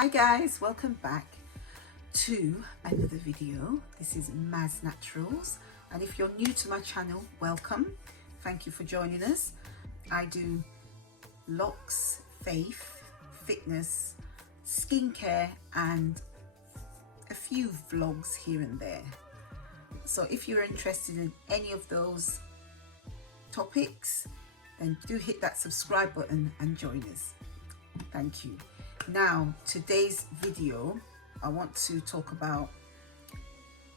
Hi guys, welcome back to another video. This is Maz Naturals, and if you're new to my channel, welcome. Thank you for joining us. I do locks, faith, fitness, skincare, and a few vlogs here and there. So if you're interested in any of those topics, then do hit that subscribe button and join us. Thank you. Now, today's video, I want to talk about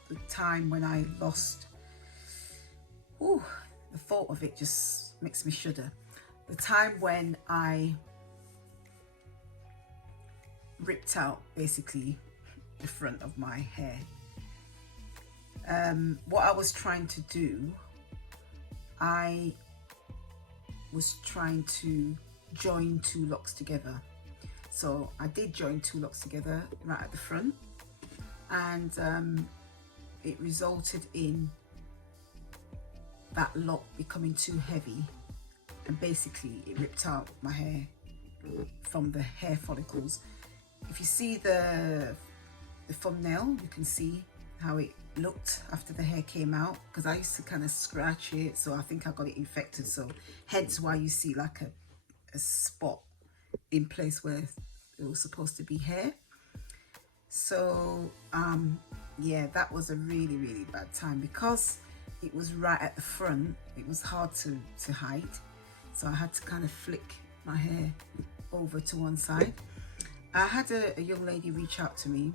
the time when I lost, the thought of it just makes me shudder. The time when I ripped out basically the front of my hair. What I was trying to do, I was trying to join two locks together. So I did join two locks together right at the front, and it resulted in that lock becoming too heavy, and basically it ripped out my hair from the hair follicles. If you see the thumbnail, you can see how it looked after the hair came out, because I used to kind of scratch it, so I think I got it infected, so hence why you see like a spot in place where it was supposed to be hair. So yeah, that was a really bad time, because it was right at the front. It was hard to hide, so I had to kind of flick my hair over to one side. I had a young lady reach out to me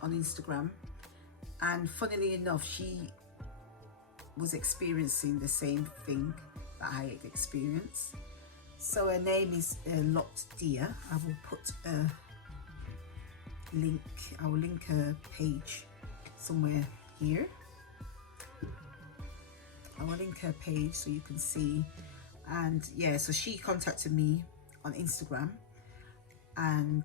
on Instagram, and funnily enough, she was experiencing the same thing that I had experienced. So her name is Loc Balding. I will put a link, I will link her page somewhere here. I will link her page so you can see. And yeah, so she contacted me on Instagram and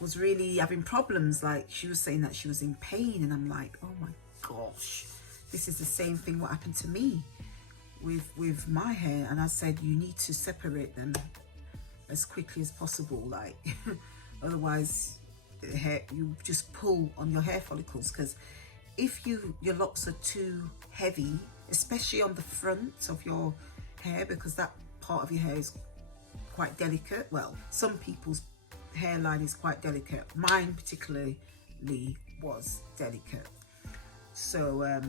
was really having problems. Like, she was saying that she was in pain, and I'm like, oh my gosh, this is the same thing what happened to me with my hair. And I said, you need to separate them as quickly as possible, like otherwise the hair, you just pull on your hair follicles. Because if your locks are too heavy, especially on the front of your hair, because that part of your hair is quite delicate. Well, some people's hairline is quite delicate. Mine particularly was delicate. So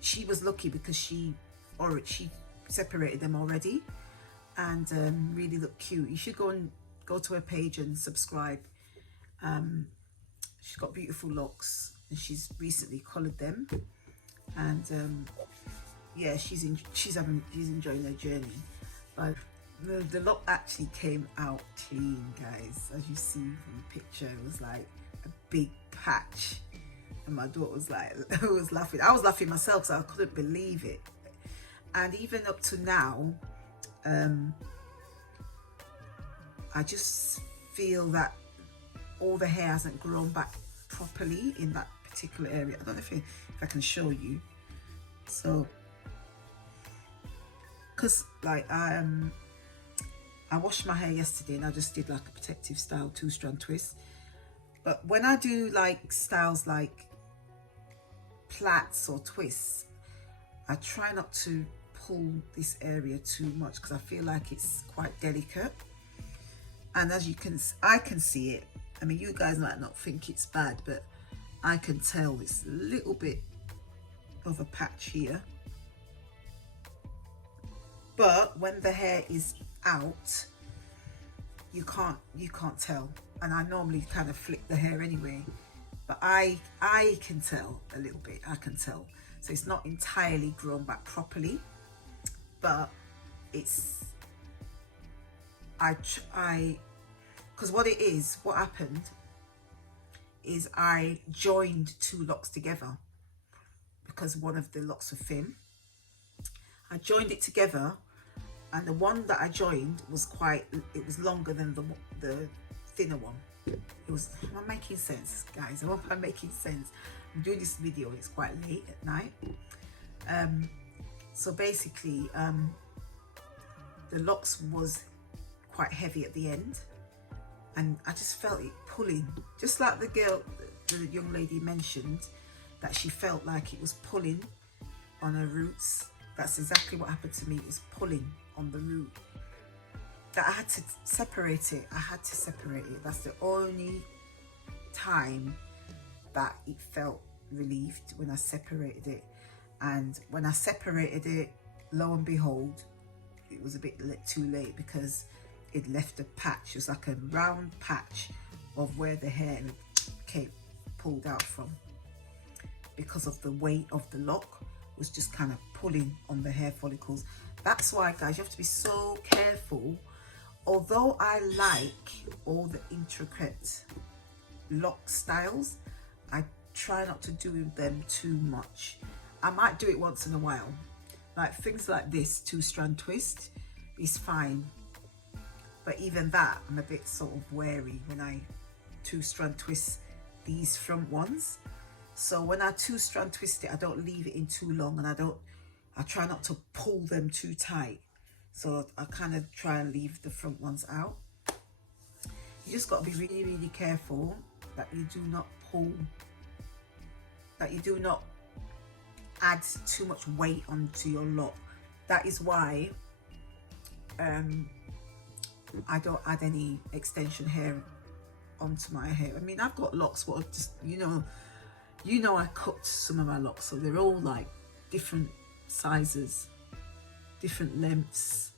she was lucky because she separated them already, and really look cute. You should go to her page and subscribe. She's got beautiful locks, and she's recently colored them, and yeah, she's enjoying her journey. But the lock actually came out clean, guys. As you see from the picture, it was like a big patch, and my daughter was like was laughing. I was laughing myself, so I couldn't believe it. And even up to now, I just feel that all the hair hasn't grown back properly in that particular area. I don't know if I can show you. So, because like I washed my hair yesterday, and I just did like a protective style 2-strand twist. But when I do like styles like plaits or twists, I try not to pull this area too much, because I feel like it's quite delicate. And as I can see it. I mean, you guys might not think it's bad, but I can tell this little bit of a patch here. But when the hair is out, you can't tell. And I normally kind of flick the hair anyway, but I can tell a little bit. I can tell. So it's not entirely grown back properly, but it's because what happened is I joined two locks together, because one of the locks were thin. I joined it together, and the one that I joined was it was longer than the thinner one. It was, am I making sense, guys? Am I making sense? I'm doing this video, it's quite late at night. So basically, the locks was quite heavy at the end, and I just felt it pulling, just like the young lady mentioned, that she felt like it was pulling on her roots. That's exactly what happened to me. It was pulling on the root. That I had to separate it. I had to separate it. That's the only time that it felt relieved, when I separated it. And when I separated it, lo and behold, it was a bit too late, because it left a patch. It was like a round patch of where the hair came pulled out from, because of the weight of the lock was just kind of pulling on the hair follicles. That's why, guys, you have to be so careful. Although I like all the intricate lock styles, I try not to do them too much. I might do it once in a while, like things like this 2-strand twist is fine, but even that I'm a bit sort of wary when I 2-strand twist these front ones. So when I 2-strand twist it, I don't leave it in too long, and I try not to pull them too tight. So I kind of try and leave the front ones out. You just got to be really, really careful that you do not pull, that you do not add too much weight onto your lock. That is why I don't add any extension hair onto my hair. I mean, I've got locks what are just, you know I cut some of my locks, so they're all like different sizes, different lengths,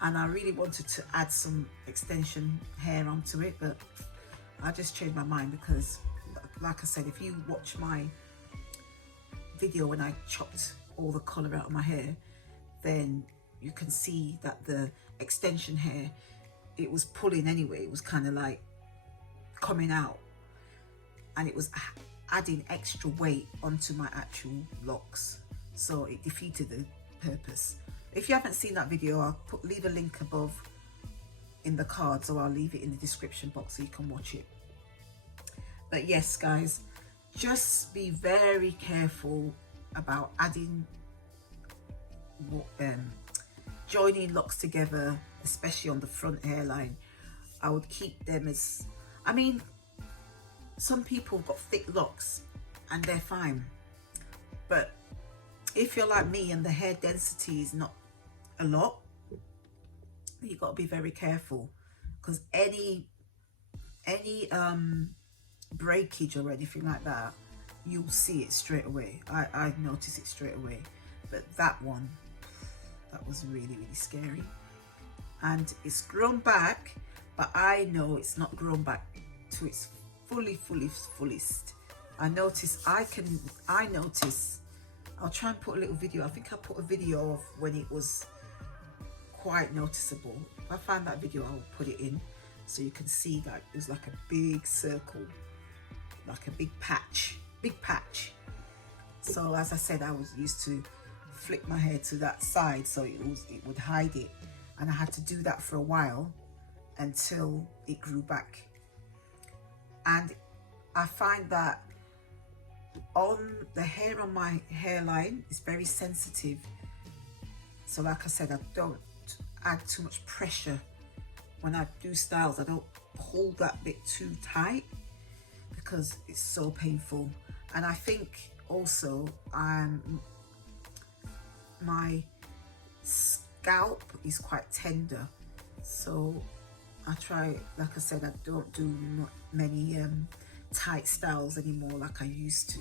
and I really wanted to add some extension hair onto it, but I just changed my mind, because like I said, if you watch my video when I chopped all the colour out of my hair, then you can see that the extension hair, it was pulling anyway. It was kind of like coming out, and it was adding extra weight onto my actual locks, so it defeated the purpose. If you haven't seen that video, I'll leave a link above in the cards, or I'll leave it in the description box so you can watch it. But yes, guys, just be very careful about adding joining locks together, especially on the front hairline. I would keep them as, I mean, some people have got thick locks and they're fine, but if you're like me and the hair density is not a lot, you got to be very careful, because any breakage or anything like that, you'll see it straight away. I notice it straight away. But that one, that was really, really scary. And it's grown back, but I know it's not grown back to its fullest. I notice, I'll try and put a little video. I think I put a video of when it was quite noticeable. If I find that video, I'll put it in so you can see that it was like a big circle, like a big patch. So as I said, I was used to flip my hair to that side so it would hide it, and I had to do that for a while until it grew back. And I find that on the hair on my hairline is very sensitive, so like I said, I don't add too much pressure when I do styles. I don't pull that bit too tight because it's so painful. And I think also my scalp is quite tender, so I try, like I said, I don't do many tight styles anymore like I used to.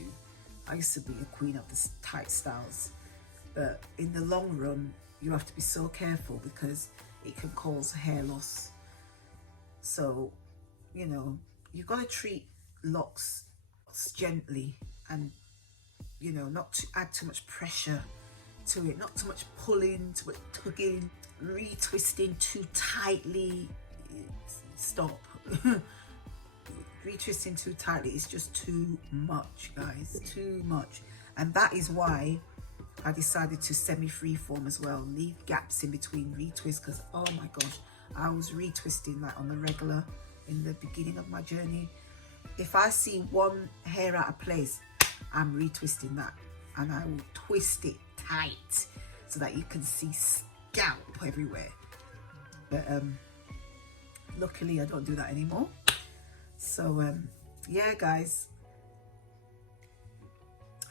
I used to be a queen of the tight styles, but in the long run you have to be so careful because it can cause hair loss. So, you know, you've got to treat locks gently, and, you know, not to add too much pressure to it, not too much pulling, too much tugging, retwisting too tightly. Stop. Retwisting too tightly is just too much, guys, too much. And that is why I decided to semi-freeform as well, leave gaps in between retwists, because oh my gosh, I was retwisting like on the regular in the beginning of my journey. If I see one hair out of place, I'm retwisting that, and I will twist it tight so that you can see scalp everywhere. But luckily I don't do that anymore. So yeah guys,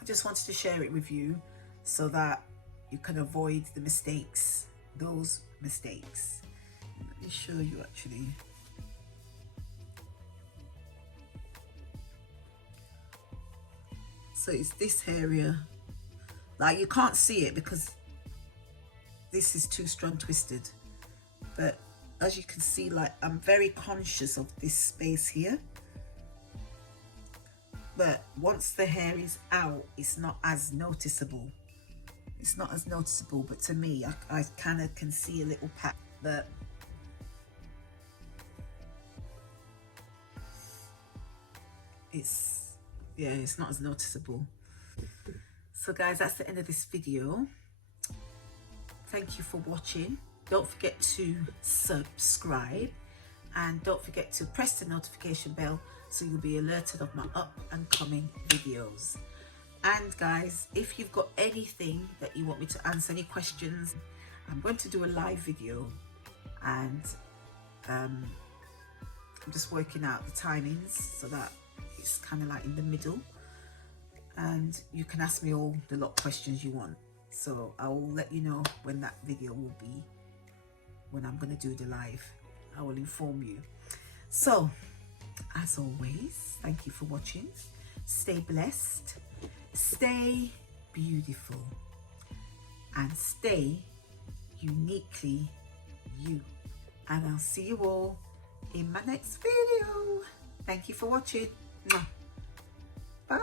I just wanted to share it with you so that you can avoid the mistakes, those mistakes. Let me show you actually. So it's this area, like you can't see it because this is too strong twisted, but as you can see, like I'm very conscious of this space here, but once the hair is out, it's not as noticeable. It's not as noticeable, but to me, I kind of can see a little patch, but it's not as noticeable. So guys, that's the end of this video. Thank you for watching. Don't forget to subscribe, and don't forget to press the notification bell so you'll be alerted of my up and coming videos. And guys, if you've got anything that you want me to answer, any questions, I'm going to do a live video, and I'm just working out the timings so that it's kind of like in the middle, and you can ask me all the lot questions you want. So I will let you know when that video will be, when I'm going to do the live. I will inform you. So as always, thank you for watching. Stay blessed, stay beautiful, and stay uniquely you. And I'll see you all in my next video. Thank you for watching. Bye.